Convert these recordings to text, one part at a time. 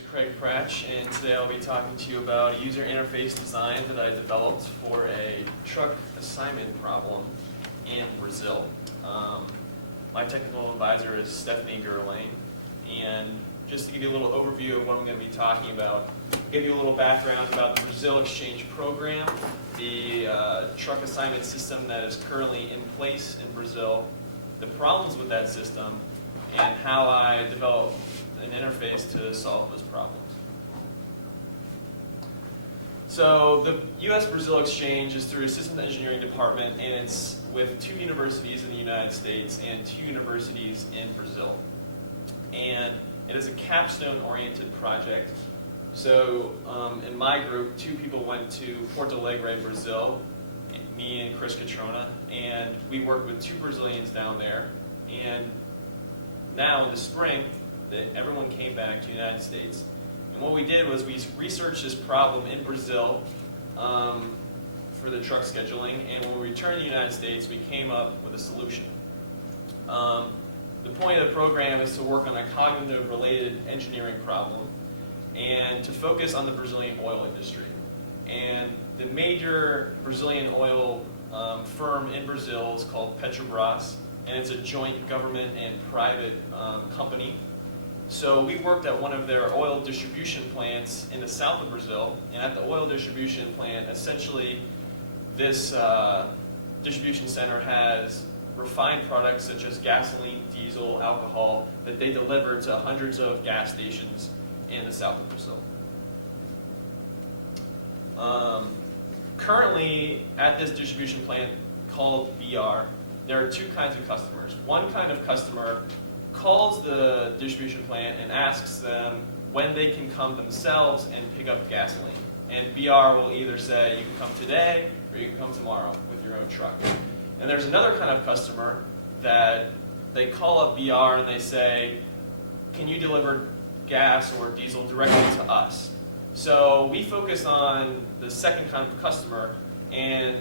is Craig Pratch, and today I'll be talking to you about a user interface design that I developed for a truck assignment problem in Brazil. My technical advisor is Stephanie Gerlain, and just to give you a little overview of what I'm going to be talking about, give you a little background about the Brazil Exchange Program, the truck assignment system that is currently in place in Brazil, the problems with that system, and how I developed an interface to solve those problems. So the U.S.-Brazil Exchange is through a systems engineering department, and it's with 2 universities in the United States and 2 universities in Brazil. And it is a capstone-oriented project. So in my group, 2 people went to Porto Alegre, Brazil, me and Chris Catrona, and we worked with 2 Brazilians down there. And now in the spring, everyone came back to the United States. And what we did was we researched this problem in Brazil for the truck scheduling, and when we returned to the United States, we came up with a solution. The point of the program is to work on a cognitive-related engineering problem and to focus on the Brazilian oil industry. And the major Brazilian oil firm in Brazil is called Petrobras, and it's a joint government and private company. So we worked at one of their oil distribution plants in the south of Brazil, and at the oil distribution plant, essentially this distribution center has refined products such as gasoline, diesel, alcohol that they deliver to hundreds of gas stations in the south of Brazil. Currently, at this distribution plant called BR, there are 2 kinds of customers. One kind of customer calls the distribution plant and asks them when they can come themselves and pick up gasoline. And BR will either say, you can come today or you can come tomorrow with your own truck. And there's another kind of customer that they call up BR and they say, can you deliver gas or diesel directly to us? So we focus on the second kind of customer, and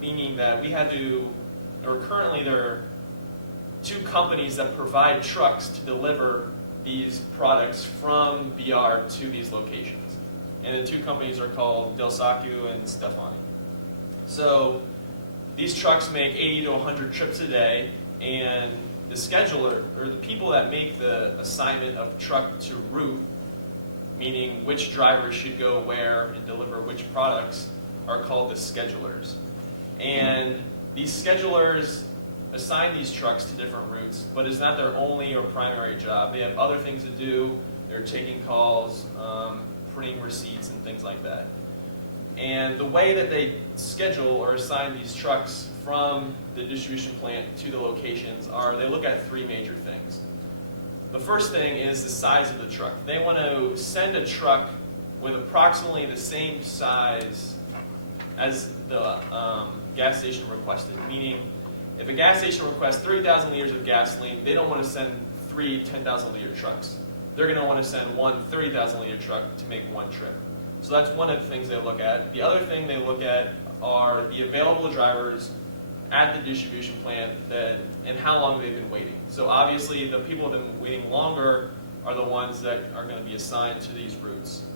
meaning that we had to, or currently there are 2 companies that provide trucks to deliver these products from BR to these locations. And the 2 companies are called Del Sacco and Stefani. So these trucks make 80 to 100 trips a day, and the scheduler, or the people that make the assignment of truck to route, meaning which drivers should go where and deliver which products, are called the schedulers. And these schedulers assign these trucks to different routes, but it's not their only or primary job. They have other things to do. They're taking calls, printing receipts, and things like that. And the way that they schedule or assign these trucks from the distribution plant to the locations are they look at 3 major things. The first thing is the size of the truck. They want to send a truck with approximately the same size as the gas station requested, meaning if a gas station requests 30,000 liters of gasoline, they don't want to send 3 10,000 liter trucks. They're going to want to send 1 30,000 liter truck to make 1 trip. So that's one of the things they look at. The other thing they look at are the available drivers at the distribution plant and how long they've been waiting. So obviously the people that have been waiting longer are the ones that are going to be assigned to these routes.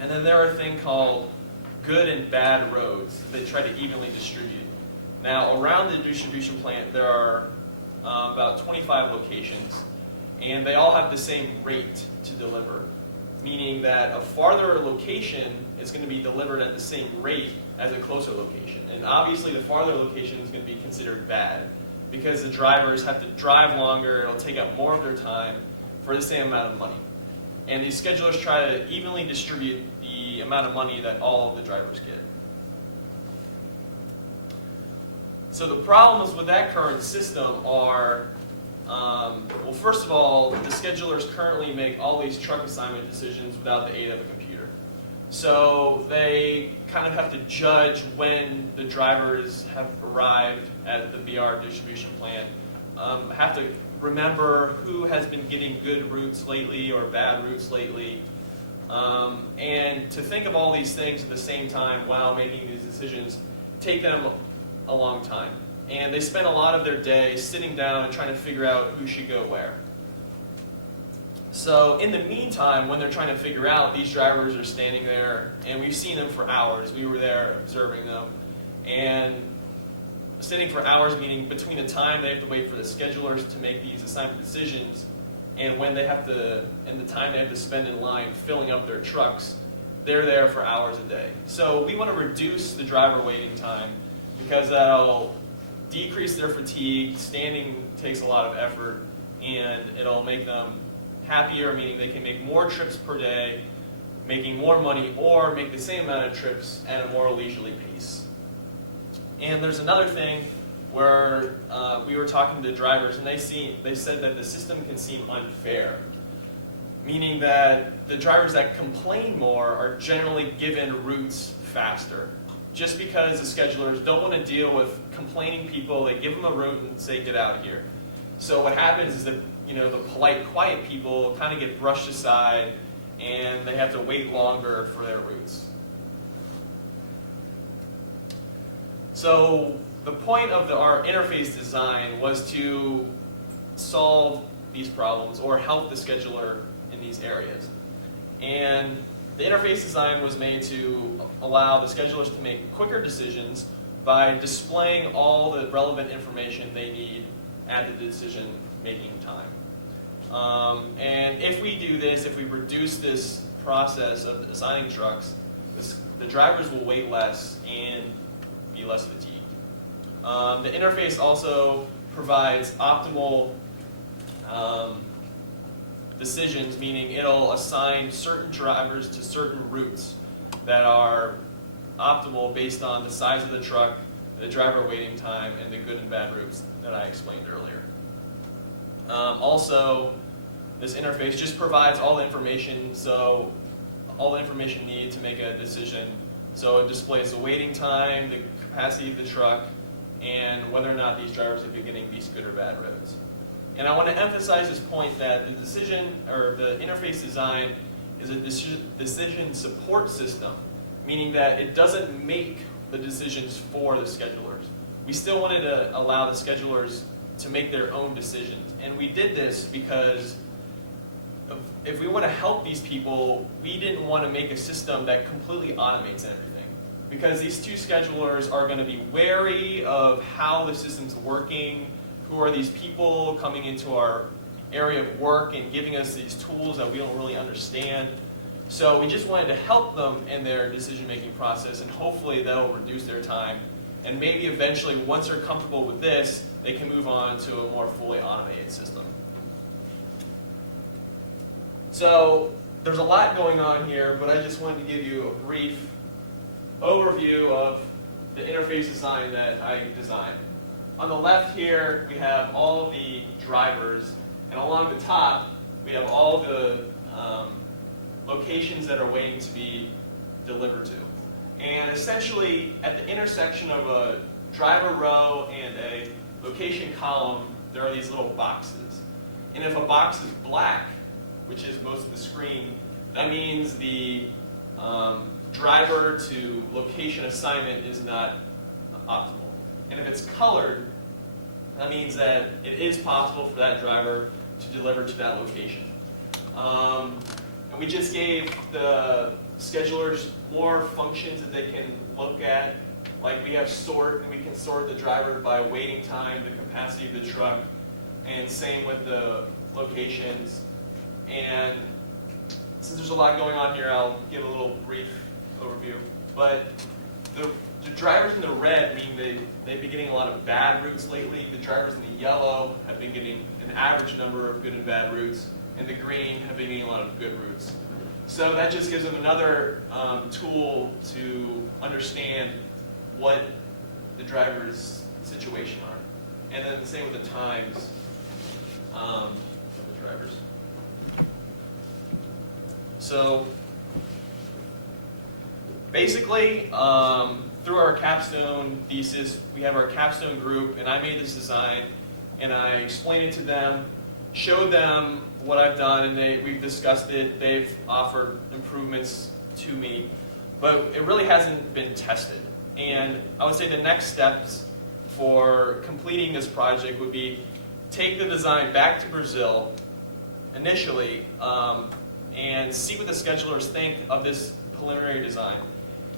And then there are a thing called good and bad roads that they try to evenly distribute. Now, around the distribution plant, there are about 25 locations, and they all have the same rate to deliver, meaning that a farther location is going to be delivered at the same rate as a closer location. And obviously, the farther location is going to be considered bad because the drivers have to drive longer, it'll take up more of their time for the same amount of money. And these schedulers try to evenly distribute the amount of money that all of the drivers get. So the problems with that current system are, well, first of all, the schedulers currently make all these truck assignment decisions without the aid of a computer. So they kind of have to judge when the drivers have arrived at the BR distribution plant, have to remember who has been getting good routes lately or bad routes lately, and to think of all these things at the same time while making these decisions take them a long time. And they spend a lot of their day sitting down and trying to figure out who should go where. So in the meantime, when they're trying to figure out, these drivers are standing there, and we've seen them for hours. We were there observing them. And sitting for hours, meaning between the time they have to wait for the schedulers to make these assignment decisions and when they have to, and the time they have to spend in line filling up their trucks, they're there for hours a day. So we want to reduce the driver waiting time because that'll decrease their fatigue. Standing takes a lot of effort, and it'll make them happier, meaning they can make more trips per day, making more money, or make the same amount of trips at a more leisurely pace. And there's another thing where we were talking to drivers, and they said that the system can seem unfair, meaning that the drivers that complain more are generally given routes faster. Just because the schedulers don't want to deal with complaining people, they give them a route and say, get out of here. So what happens is that the polite, quiet people kind of get brushed aside, and they have to wait longer for their routes. So the point of our interface design was to solve these problems or help the scheduler in these areas. And the interface design was made to allow the schedulers to make quicker decisions by displaying all the relevant information they need at the decision-making time. And if we do this, if we reduce this process of assigning trucks, the drivers will wait less and be less fatigued. The interface also provides optimal decisions, meaning it'll assign certain drivers to certain routes that are optimal based on the size of the truck, the driver waiting time, and the good and bad routes that I explained earlier. Also, this interface just provides all the information, so all the information needed to make a decision. So it displays the waiting time, the capacity of the truck, and whether or not these drivers are getting these good or bad roads. And I want to emphasize this point that the decision or the interface design is a decision support system, meaning that it doesn't make the decisions for the schedulers. We still wanted to allow the schedulers to make their own decisions. And we did this because if we want to help these people, we didn't want to make a system that completely automates everything. Because these two schedulers are going to be wary of how the system's working, who are these people coming into our area of work and giving us these tools that we don't really understand. So we just wanted to help them in their decision-making process, and hopefully that'll reduce their time. And maybe eventually, once they're comfortable with this, they can move on to a more fully automated system. So there's a lot going on here, but I just wanted to give you a brief overview of the interface design that I designed. On the left here, we have all of the drivers, and along the top, we have all the locations that are waiting to be delivered to. And essentially, at the intersection of a driver row and a location column, there are these little boxes. And if a box is black, which is most of the screen, that means the driver to location assignment is not optimal. And if it's colored, that means that it is possible for that driver to deliver to that location. And we just gave the schedulers more functions that they can look at. Like we have sort, and we can sort the driver by waiting time, the capacity of the truck, and same with the locations. And since there's a lot going on here, I'll give a little brief overview. But the drivers in the red mean they've been getting a lot of bad routes lately. The drivers in the yellow have been getting an average number of good and bad routes, and the green have been getting a lot of good routes. So that just gives them another tool to understand what the driver's situation are. And then the same with the times of the drivers. So basically, through our capstone thesis, we have our capstone group, and I made this design, and I explained it to them, showed them what I've done, and we've discussed it. They've offered improvements to me, but it really hasn't been tested. And I would say the next steps for completing this project would be take the design back to Brazil initially and see what the schedulers think of this preliminary design.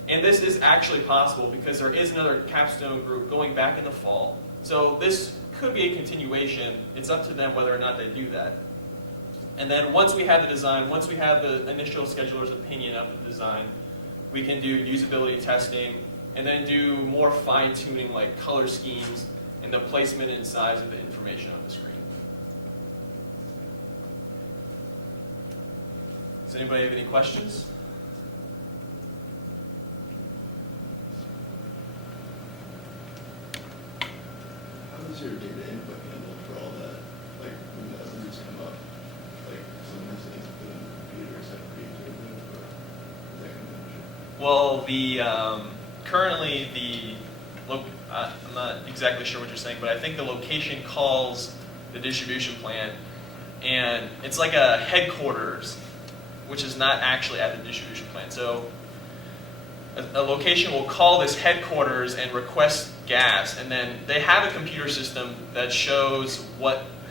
And this is actually possible because there is another capstone group going back in the fall. So this could be a continuation. It's up to them whether or not they do that. And then once we have the design, once we have the initial scheduler's opinion of the design, we can do usability testing and then do more fine-tuning like color schemes and the placement and size of the information on the screen. Does anybody have any questions? How does your data input handle for all that? Like when the routes come up, like someone has to input in the computer, is that pre-interpreted or is that conventional? Well, currently I'm not exactly sure what you're saying, but I think the location calls the distribution plant, and it's like a headquarters, which is not actually at the distribution plant. So a location will call this headquarters and request gas, and then they have a computer system that shows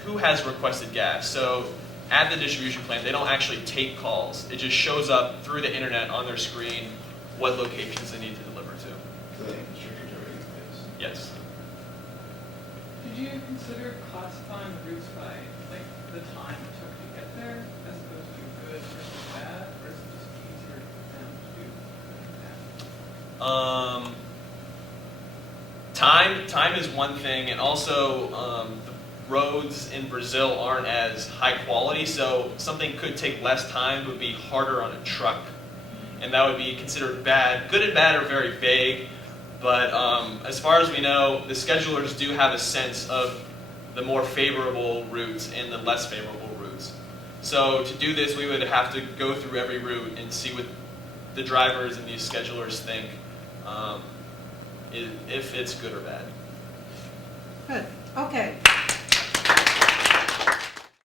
who has requested gas. So at the distribution plant, they don't actually take calls. It just shows up through the internet on their screen what locations they need to deliver to. So that infrastructure is already in place. Yes. Did you consider classifying the routes by like the time it took to get there, as opposed to good versus bad, or is it just easier for them to do that? Time is one thing, and also the roads in Brazil aren't as high quality, so something could take less time, would be harder on a truck, and that would be considered bad. Good and bad are very vague, but as far as we know, the schedulers do have a sense of the more favorable routes and the less favorable routes. So to do this, we would have to go through every route and see what the drivers and these schedulers think, if it's good or bad. Good. Okay.